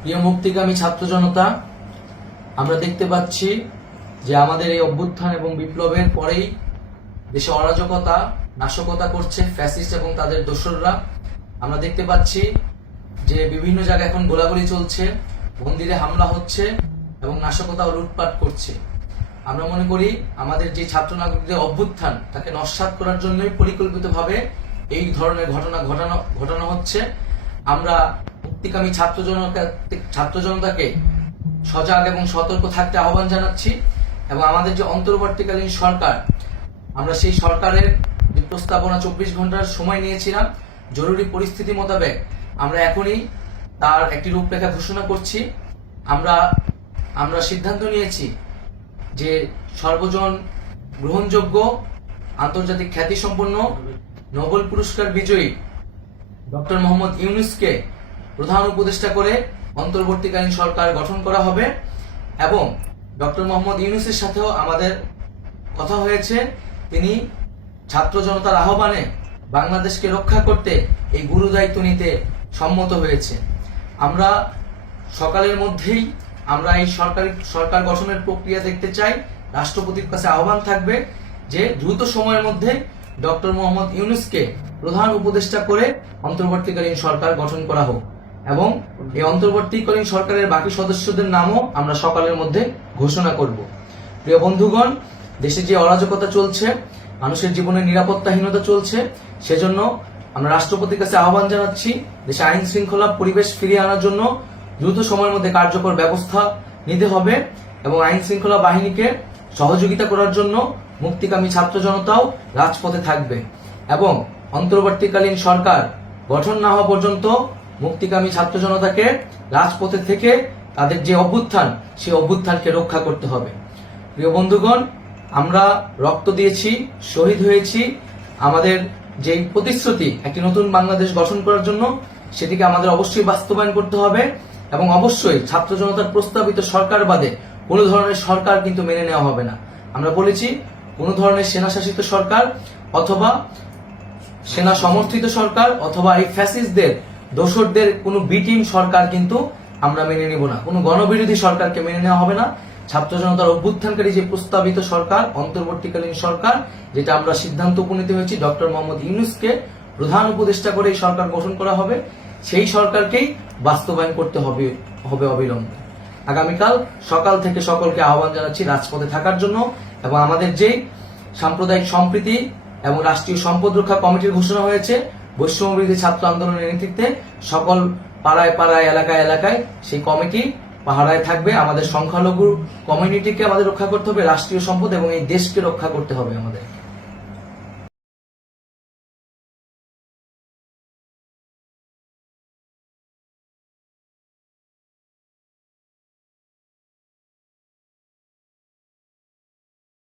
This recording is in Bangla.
প্রিয় মুক্তিকামী ছাত্র জনতা, আমরা দেখতে পাচ্ছি যে আমাদের এই অভ্যুত্থান এবং বিপ্লবের পরেই দেশে অরাজকতা নাশকতা করছে ফ্যাসিস্ট এবং তাদের দোসররা। আমরা দেখতে পাচ্ছি যে বিভিন্ন জায়গায় এখন গোলাগুলি চলছে, মন্দিরে হামলা হচ্ছে এবং নাশকতা ও লুটপাট করছে। আমরা মনে করি আমাদের যে ছাত্র নাগরিকদের অভ্যুত্থান তাকে নস্যাৎ করার জন্যই পরিকল্পিতভাবে এই ধরনের ঘটনা ঘটানো হচ্ছে। আমরা মুক্তিকামী ছাত্র জনতাকে সজাগ এবং সতর্ক থাকতে আহ্বান জানাচ্ছি এবং আমাদের যে অন্তর্বর্তীকালীন সরকার, আমরা সেই সরকারের যে প্রস্তাবনা 24 ঘন্টার সময় নিয়েছিলাম, জরুরি পরিস্থিতি মোতাবেক আমরা এখনই তার একটি রূপরেখা ঘোষণা করছি। আমরা সিদ্ধান্ত নিয়েছি যে সর্বজন গ্রহণযোগ্য আন্তর্জাতিক খ্যাতিসম্পন্ন নোবেল পুরস্কার বিজয়ী ডক্টর মোহাম্মদ ইউনূসকে প্রধান উপদেষ্টা করে অন্তর্বর্তীকালীন সরকার গঠন করা হবে এবং ডক্টর মোহাম্মদ ইউনূসের সাথেও আমাদের কথা হয়েছে। তিনি ছাত্র জনতার আহ্বানে বাংলাদেশকে রক্ষা করতে এই গুরুদায়িত্ব নিতে সম্মত হয়েছে। আমরা সকালের মধ্যেই আমরা এই সরকার গঠনের প্রক্রিয়া দেখতে চাই। রাষ্ট্রপতির কাছে আহ্বান থাকবে যে দ্রুত সময়ের মধ্যে ডক্টর মোহাম্মদ ইউনূসকে প্রধান উপদেষ্টা করে অন্তর্বর্তীকালীন সরকার গঠন করা হোক এবং এই অন্তর্বর্তীকালীন সরকারের বাকি সদস্যদের নামও আমরা সকালের মধ্যে ঘোষণা করব। প্রিয় বন্ধুগণ, দেশে যে অরাজকতা চলছে, মানুষের জীবনের নিরাপত্তাহীনতা চলছে, সেজন্য আমরা রাষ্ট্রপতির কাছে আহ্বান জানাচ্ছি দেশে আইন শৃঙ্খলা পরিবেশ ফিরিয়ে আনার জন্য দ্রুত সময়ের মধ্যে কার্যকর ব্যবস্থা নিতে হবে এবং আইন শৃঙ্খলা বাহিনীকে সহযোগিতা করার জন্য মুক্তিকামী ছাত্র জনতাও রাজপথে থাকবে এবং অন্তর্বর্তীকালীন সরকার গঠন না হওয়া পর্যন্ত মুক্তিকামী ছাত্র জনতাকে রাজপথে থেকে তাদের যে অভ্যুত্থান, সেই অভ্যুত্থানকে রক্ষা করতে হবে। প্রিয় বন্ধুগণ, আমরা রক্ত দিয়েছি, শহীদ হয়েছি। আমাদের যে প্রতিশ্রুতি একটি নতুন বাংলাদেশ গঠন করার জন্য, সেটিকে আমাদের অবশ্যই বাস্তবায়ন করতে হবে এবং অবশ্যই ছাত্র জনতার প্রস্তাবিত সরকার বাদে কোনো ধরনের সরকার কিন্তু মেনে নেওয়া হবে না। আমরা বলেছি কোনো ধরনের সেনা শাসিত সরকার অথবা সেনা সমর্থিত সরকার অথবা এই ফ্যাসিস্টদের দোসরদের কোনো বিটিম সরকার কিন্তু আমরা মেনে নেব না। কোনো গণবিরোধী সরকারকে মেনে নেওয়া হবে না। ছাত্র জনতার অভ্যুত্থানকারী যে প্রস্তাবিত সরকার, অন্তর্বর্তীকালীন সরকার, যেটা আমরা সিদ্ধান্ত উপনীত হয়েছি ডক্টর মোহাম্মদ ইউনূসকে প্রধান উপদেষ্টা করে এই সরকার গঠন করা হবে, সেই সরকারকেই বাস্তবায়ন করতে হবে অবিলম্বে। আগামীকাল সকাল থেকে সকলকে আহ্বান জানাচ্ছি রাজপথে থাকার জন্য এবং আমাদের যে সাম্প্রদায়িক সম্প্রীতি এবং রাষ্ট্রীয় সম্পদ রক্ষা কমিটির ঘোষণা হয়েছে বৈষম্যবিরোধী ছাত্র আন্দোলনের নেতৃত্বে, সকল পাড়ায় পাড়ায় এলাকায় এলাকায় সেই কমিটি পাহারায় থাকবে। আমাদের সংখ্যালঘু কমিউনিটিকে আমাদের রক্ষা করতে হবে, রাষ্ট্রীয় সম্পদ এবং এই দেশকে রক্ষা করতে হবে আমাদের।